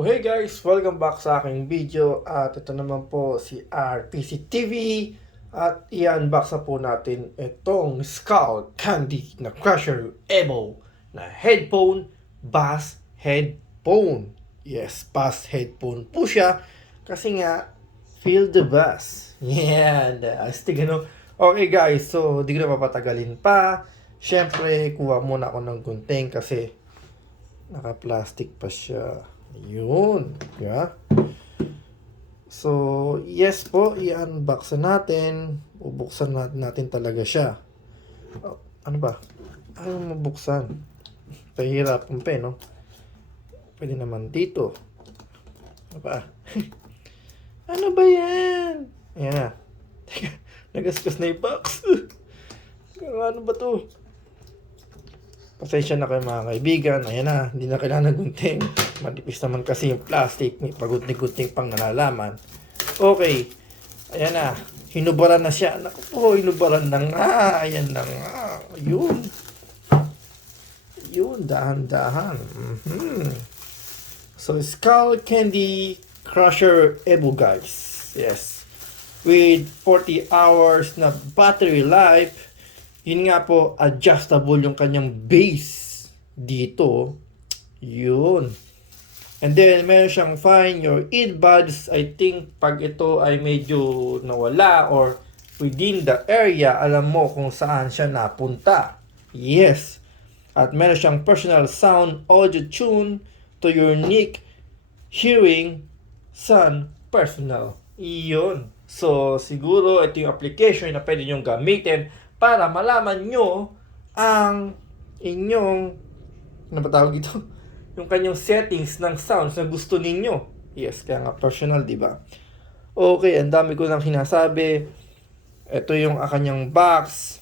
So hey guys, welcome back sa aking video at ito naman po si RPC TV at i-unbox na po natin itong SkullCandy na Crusher Evo na headphone, bass headphone. Yes, bass headphone po siya kasi nga feel the bass. Yeah, astig ano. Okay guys, so di ko na papatagalin pa. Syempre, kuha muna ako ng gunting kasi naka-plastic pa siya. Yun. Yeah. So, yes po, i-unbox natin. Bubuksan natin talaga siya. Oh, ano ba? Ayaw mabuksan. Pahirap ang pen, no? Pwede naman dito. Ano ba? Ano ba yan? Ayan na. Teka, nagasgas na yung box. Ano ba to? Pasensya na kayo mga kaibigan. Ayan na, hindi na kailangan ng gunting. Manipis naman kasi yung plastic. May pagunting-gunting pang nalalaman. Okay. Ayan na. Hinubaran na siya. Naku po, hinubaran na nga. Ayan na nga. Yun. Yun, dahan-dahan. So, SkullCandy Crusher Evo guys. Yes. With 40 hours na battery life. Yun nga po, adjustable yung kanyang base dito. Yun. And then, meron siyang find your earbuds. I think, pag ito ay medyo nawala or within the area, alam mo kung saan siya napunta. Yes. At meron siyang personal sound audio tune to your unique hearing sound personal. Iyon. So, siguro ito yung application na pwede nyo gamitin para malaman nyo ang inyong, ano ba tawag ito? Yung kanyang settings ng sounds na gusto ninyo. Yes, kaya nga personal, di ba? Okay, ang dami ko nang sinasabi. Ito yung kanyang box.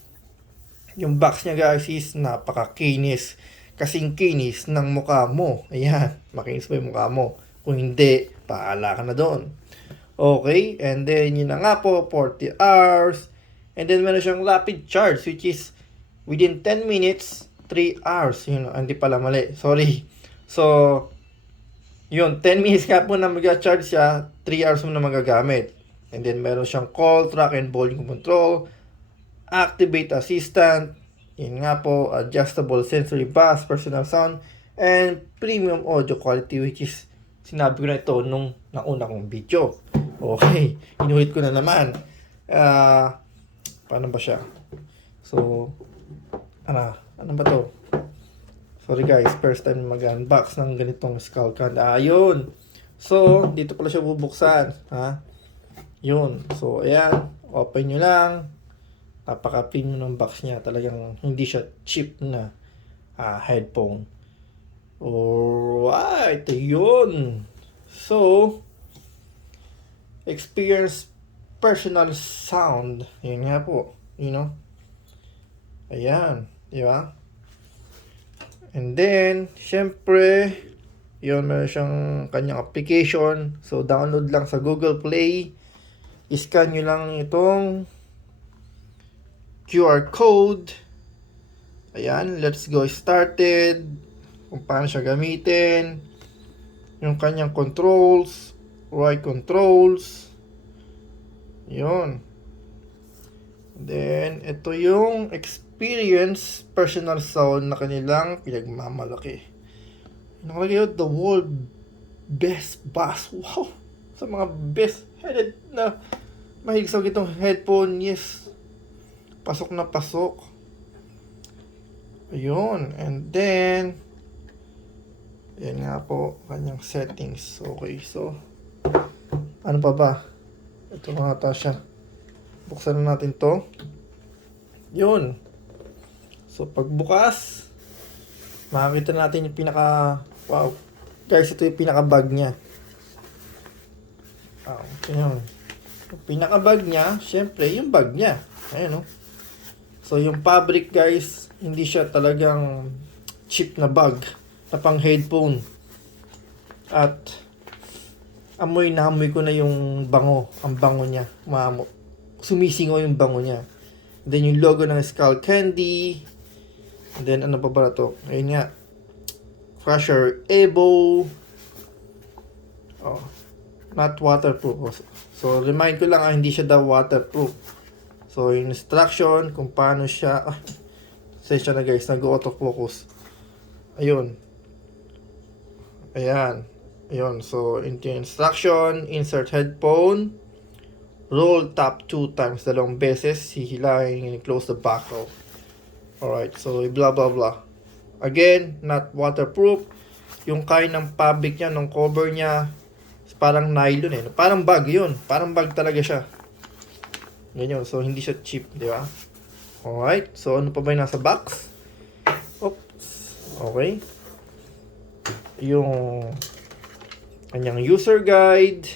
Yung box niya guys is napakakinis. Kasing kinis ng mukha mo. Ayan, makinis ba yung mukha mo? Kung hindi, paala ka na doon. Okay, and then yun na nga po, 40 hours. And then meron siyang rapid charge which is within 10 minutes, 3 hours. Yun, hindi pala mali. Sorry. So, yun, 10 minutes nga po na mag-charge siya, 3 hours mo na magagamit. And then meron siyang call, track, and volume control, activate assistant, yun nga po, adjustable sensory bass, personal sound, and premium audio quality which is sinabi ko na ito nung nauna kong video. Okay, inulit ko na naman. Paano ba siya? So, ano ba to? Sorry guys, first time mag-unbox ng ganitong SkullCandy. Ayun. So, dito pala siya bubuksan. Ha? Yun. So, ayan. Open nyo lang. Napaka-pin ng box niya. Talagang hindi siya cheap na headphone. Alright. Yun. So, experience personal sound. Yun nga po. You know? Ayan. Di ba? And then, syempre, yun, meron siyang kanyang application. So, download lang sa Google Play. I-scan nyo lang itong QR code. Ayan. Let's go started. Kung paano siya gamitin. Yung kanyang controls. Right controls. Yun. Then, ito yung experience personal sound na kanilang pinagmamalaki. Nakalagay yun, the world best bass. Wow! Sa mga best headed na mahilig sa gitong headphone, yes. Pasok na pasok. Ayun. And then, yan nga po, kanyang settings. Okay, so, ano pa ba? Ito nga ata siya. Buksan na natin to. Yun. So, pagbukas, makikita natin yung pinaka, wow. Guys, ito yung pinaka-bag niya. Wow. Yun. Yung pinaka-bag niya, syempre, yung bag niya. Ayan, no? So, yung fabric, guys, hindi siya talagang cheap na bag na pang headphone. At, amoy na amoy ko na yung bango. Ang bango niya. Sumisingaw yung bango niya. Then yung logo ng SkullCandy. And then ano pa ba to? Ayun nga. Crusher Evo. Oh, not waterproof. So, remind ko lang, hindi siya daw waterproof. So, yung instruction kung paano siya, sensya na guys, nag-autofocus. Ayun. Ayan. Ayun. So, into instruction, insert headphone, roll tap 2 times, dalawang beses, hihilahin, and close the buckle. Alright, so blah blah blah. Again, not waterproof. Yung kind ng fabric niya, ng cover niya, parang nylon eh. Parang bag yun. Parang bag talaga siya. Ganyan. So, hindi siya cheap, di ba? Alright. So, ano pa ba yung nasa box? Oops. Okay. Yung kanyang user guide.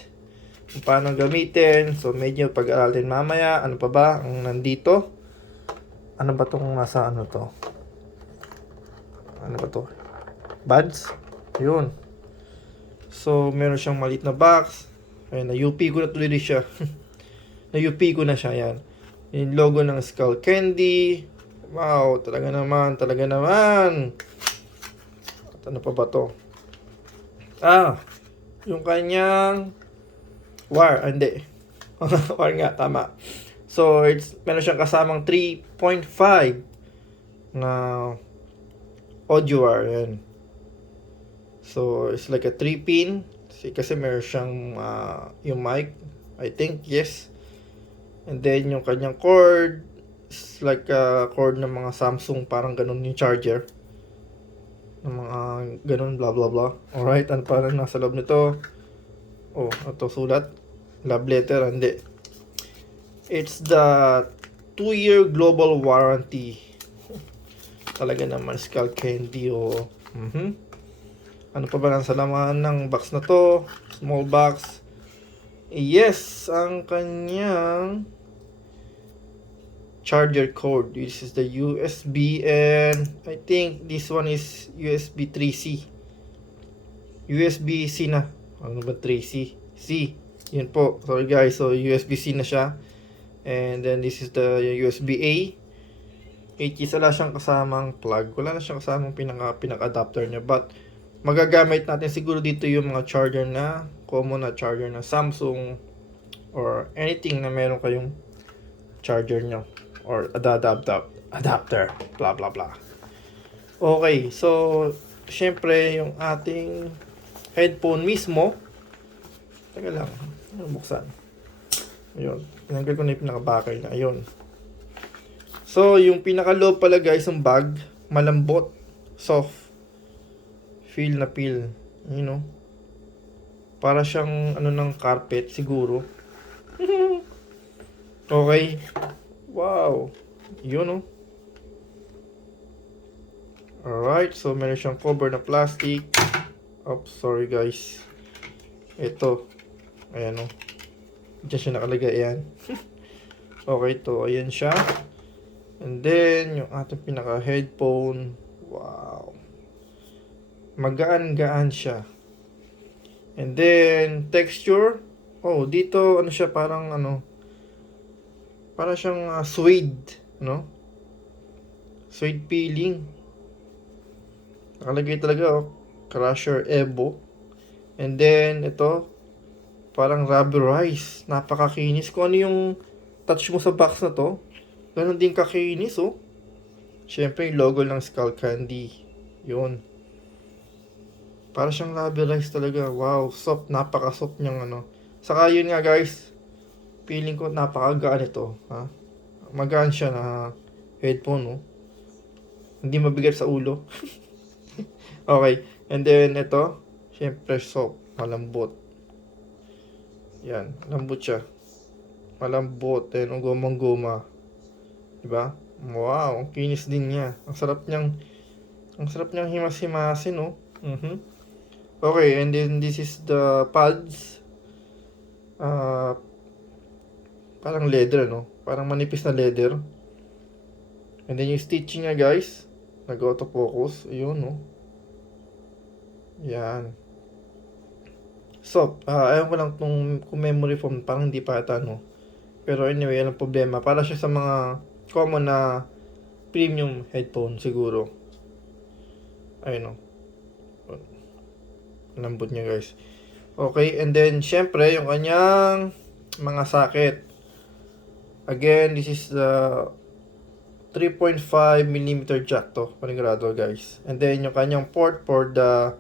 Kung paano gamitin. So, medyo pag-aralin mamaya. Ano pa ba ang nandito? Ano ba tong nasa ano to? Ano ba to? Buds? Yun. So, meron siyang maliit na box. Ayun, na-UP ko na tuloy siya. Na-UP ko na siya, yan. Yung logo ng SkullCandy. Wow, talaga naman, talaga naman. At ano pa ba to? Yung kanyang wire, hindi. Wire nga, tama. So, meron siyang kasamang 3.5 na audio wire, yan. So, it's like a 3-pin. Kasi meron siyang yung mic. I think, yes. And then, yung kanyang cord. It's like a cord ng mga Samsung. Parang ganun yung charger. Ng mga ganun, blah, blah, blah. Alright, ano pa rin nasa loob nito? Oh, ito sulat. Love letter, hindi. It's the 2-year global warranty. Talaga naman, SkullCandy, oh. Ano pa ba nasa laman ng box na to? Small box. Yes, ang kanyang charger cord. This is the USB and I think this one is USB 3C. USB-C na. Ano ba 3C? C. Yun po. Sorry guys. So USB-C na siya. And then this is the USB-A. Wala siyang kasamang plug. Wala na siyang kasamang pinaka-adapter niya. But magagamit natin siguro dito yung mga charger na common na charger na Samsung or anything na meron kayong charger nyo or adapter, blah blah blah. Okay, so syempre yung ating headphone mismo, teka lang, buksan. Ayun, tinanggal ko na yung pinaka-bakay na, ayun. So yung pinaka-low pala guys, yung bag, malambot, soft, feel na feel, you know. Para siyang ano ng carpet siguro. Okay. Wow. Yun, no. Alright, so meron siyang cover na plastic. Oops, sorry guys. Ito. Ayan, no. Diyan siya nakalagay, ayan. Okay, to. Ayan siya. And then, yung ating pinaka-headphone. Wow. Magaan-gaan siya. And then, texture. Oh, dito, ano siya, parang, parang siyang suede, no? Suede peeling. Nakalagay talaga, oh. Crusher Evo. And then, ito, parang rubberized. Napakakinis. Kung ano yung touch mo sa box na to, ganun din kakinis, oh. Siyempre, yung logo ng SkullCandy. Yun. Para siyang rubberized talaga. Wow, soft. Napaka-soft niyang Saka yun nga guys, feeling ko napakagaan ito. Ha? Magaan siya na headphone, no? Hindi mabigat sa ulo. Okay. And then ito, syempre soft. Malambot. Yan. Malambot siya. Malambot. Then, ang gumang-guma. Diba? Wow, ang kinis din niya. Ang sarap niyang himas-himasin, no? Okay, and then this is the pads. Parang leather, no? Parang manipis na leather. And then yung stitching niya, guys. Nag-autofocus. Ayun, no? Yan. So, ayaw ko lang kung memory foam, parang hindi pa ata, no? Pero anyway, yan ang problema. Para siya sa mga common na premium headphone, siguro. Ayun, no? Lambot niya, guys. Okay, and then syempre yung kanyang mga socket. Again, this is the 3.5mm jack to, panigurado guys. And then yung kanyang port for the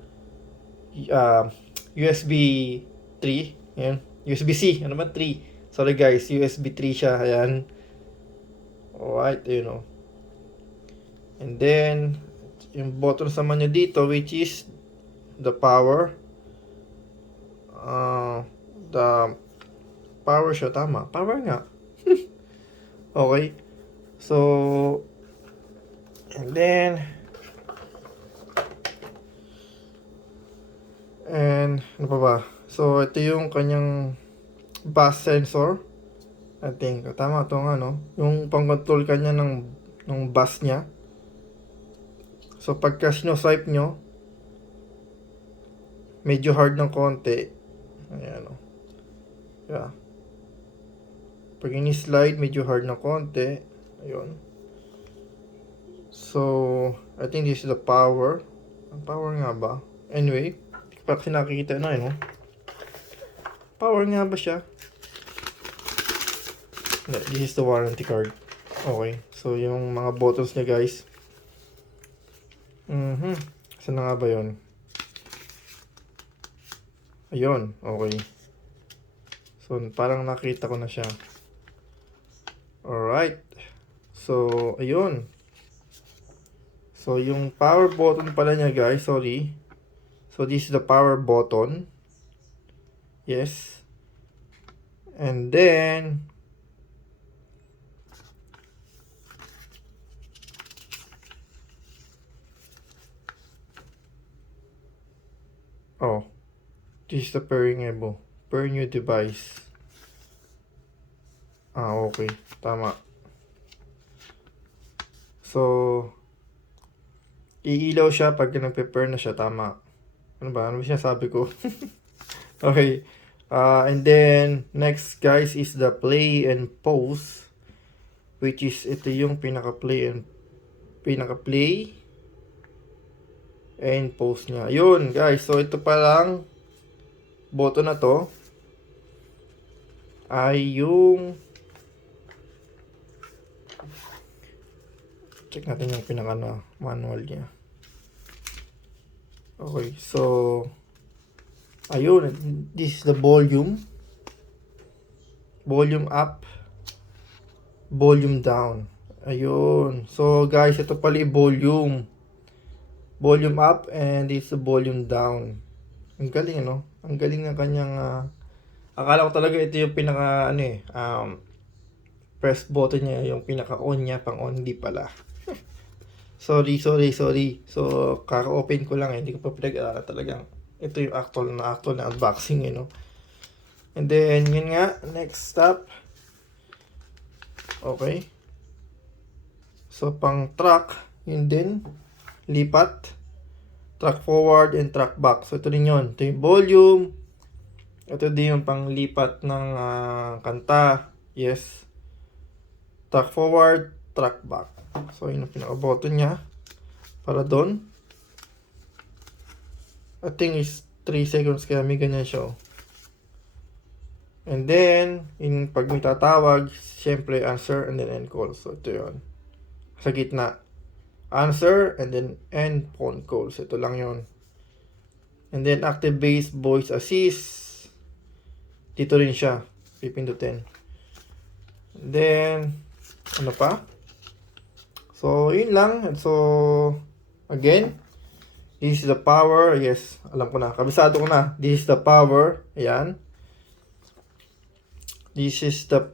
USB 3. Ayan, USB-C, ano ba 3? Sorry guys, USB 3 siya, ayan. Alright, you know. And then yung buttons naman nyo dito, which is the power. The power siya, tama. Power nga. Okay. So, and then, ano pa ba? So, ito yung kanyang bass sensor. I think, tama ito nga, no? Yung pang-control kanya ng bass niya. So, pagka sinoswipe nyo, medyo hard ng konti. Ayan, no? Yeah. Pag ini-slide, medyo hard ng konti. Ayun. So, I think this is the power. Ang power nga ba? Anyway, kasi nakikita na, no? Power nga ba siya? This is the warranty card. Okay. So, yung mga buttons niya, guys. Saan na nga ba yun? Ayun. Okay. So, parang nakita ko na siya. Alright. So, ayun. So, yung power button pala niya, guys. Sorry. So, this is the power button. Yes. And then, this is the pairing ebo. Pair new device. Okay. Tama. So, iilaw siya pag nagpe-pair na siya. Tama. Ano ba? Ano ba sinasabi ko? Okay. And then, next guys is the play and pause. Which is, ito yung pinaka-play and pause niya. Yun guys. So, ito palang button na to ay yung check natin yung pinaka manual niya. Okay, so ayun, this is the volume up, volume down. Ayun, so guys, ito pala yung volume up, and this is the volume down. Ang galing, no? Ang galing ng kanyang akala ko talaga ito yung pinaka press button niya, yung pinaka on niya, pang on, hindi pala. Sorry. So, kaka-open ko lang, hindi ko pa pinag-aralan talagang. Ito yung actual na unboxing, you know. And then, yun nga, next step. Okay. So, pang track, yun din. Lipat. Track forward and track back. So, ito din yun. Ito yung volume. Ito din yung pang lipat ng kanta. Yes. Track forward, track back. So, yun ang pinaka-button niya. Para doon. I think is 3 seconds kaya may ganyan siya. And then, pag may tatawag, syempre answer and then end call. So, ito yun. Sa gitna. Answer and then end phone calls. Ito lang yun. And then, active base voice assist. Dito rin siya. Pipindutin. And then, ano pa? So, yun lang. So, again, this is the power. Yes, alam ko na. Kabisado ko na. This is the power. Ayan. This is the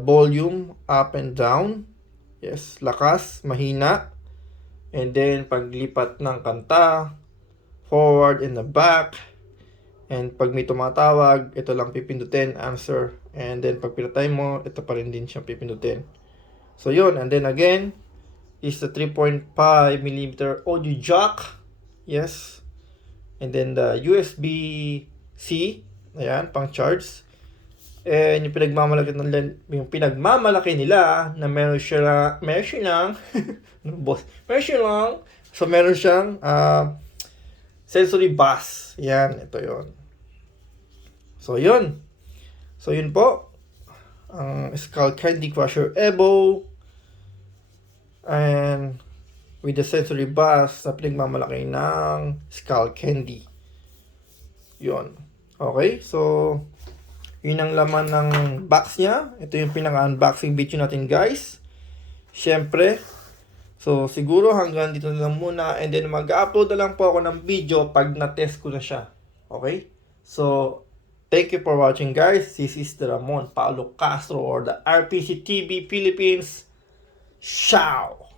volume up and down. Yes, lakas, mahina. And then, paglipat ng kanta, forward and the back. And pag may tumatawag, ito lang pipindutin, answer. And then, pag pinatay mo, ito pa rin din siyang pipindutin. So, yun. And then again, is the 3.5mm audio jack. Yes. And then the USB-C. Ayan, pang charge. And yung pinagmamalaki nila na meron siyang so meron siyang sensory bus. Yan, ito yon. So, yun. So, yun po. Ang SkullCandy Crusher Evo. And with the sensory bus na pinagmamalaki ng SkullCandy. Yun. Okay, so yun ang laman ng box niya. Ito yung pinaka-unboxing video natin, guys. Siyempre, so siguro hanggang dito na lang muna, and then mag-upload na lang po ako ng video pag na-test ko na siya. Okay? So, thank you for watching, guys. This is the Ramon Paulo Castro or the RPC TV Philippines. Ciao!